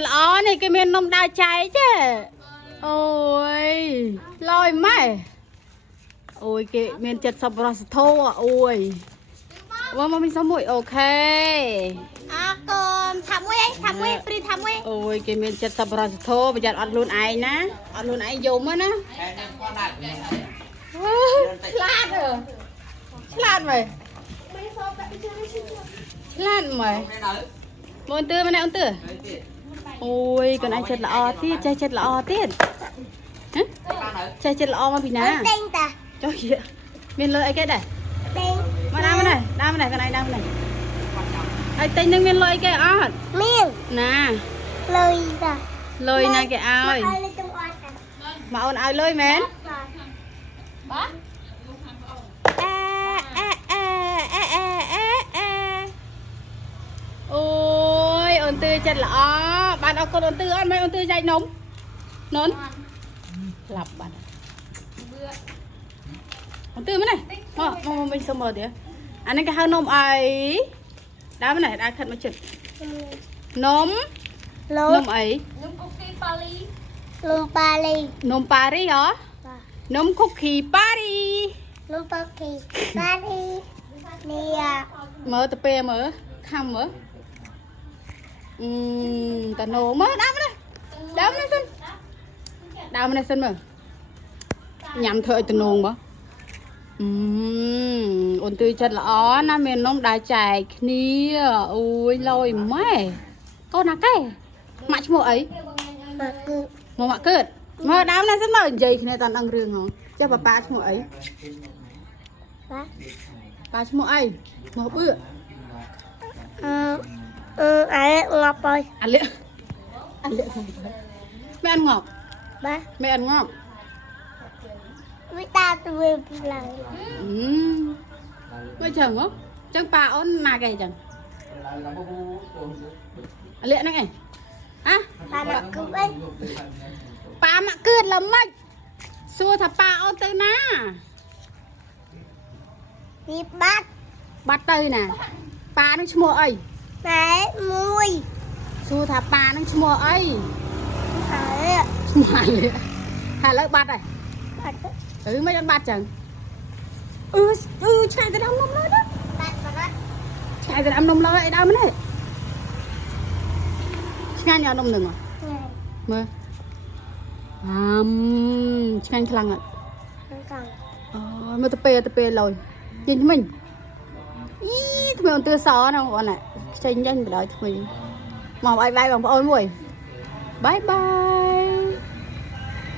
Lọ này cái miền nông đa cháy chứ. Ôi lôi mày. Ôi cái miền chật sập ra thô à. Ôi mà mình sống mũi ok. Con thăm quê, free thăm quê. Ôi cái miền chật sập ra thô bây giờ ăn luôn ai ná. Ăn luôn ai dùng á ná. Lát rồi. Lát mày. Lát mày. Một tư bên này tư. Ôi con anh chết lọ tiết, chơi chết lọ tiết. Hả? Chơi chết lọ mà bị ná. Tên ta. Trời ơi. Miền lợi cái này. Tên. Mà đam này, con này đam này. Ai tênនឹងមានលុយគេអត់ មាន ណា លុយតា លុយណាគេឲ្យ ឲ្យលុយទៅអត់តា មកអូនឲ្យលុយមែន បាទ អូយអូនទឿចិត្តល្អបានអរគុណអូនទឿអត់មែនអូនទឿចែកនំនុនស្លាប់បាត់អូនទឿមកនេះមកវិញសុំមើលទៀតអានេះគេហៅនំអីដើមនេះដើរខិតមកជិតនំ លុយ នំអី នំគូគីប៉ាលីនំប៉ាលី នំប៉ារីហ៎ បាទ នំគុកគីប៉ារី នំប៉ាគីប៉ាលីនេះ មើលទៅពេលមើលខំមើលតាណូមើលដើមនេះសិនដើមនេះសិនមើលញ៉ាំធ្វើឲ្យតាណូមើលអូនទឿចិត្តល្អណាមាននំដើរចែកគ្នាអូយលយម៉ែកូនណាកែម៉ាក់ឈ្មោះអី មកគឺ មកម៉ាក់កើតមើលដើមនេះសិនមើលនិយាយគ្នាតាន់ដឹងរឿងហ៎ចេះប៉ាឈ្មោះអី បាទ ប៉ាឈ្មោះអីមកបឿ អាយងាប់ហើយ អាលៀកមែនងាប់ បាទ មែនងាប់ វិតាទៅវិញឡើង mới chừng không chân bà ôn mà kìa chừng liện này hả បាទមកគឺវិញ bà mà cướp là mất xua thà bà ôn từ na ពីបាត់ bắt từ nè bà nó mua ấy តែមួយ xua thà bà nó mua ấy ហើយ mà liện hà lợi bắt này បាត់ mấy con bắt chừng chạy từ đám nông lơi đó បាត់បាត់ chạy từ đám nông lơi đâu mới này ngay nhà nông đừng à mơ ngay khăn ạ ខាង មើលទៅពេលលុយចេញមិញអីធ្វើអូនទឿសណាបងណាចេញចេញបណ្ដោយធ្វើមកឲ្យបាយបងប្អូនមួយបាយបាយ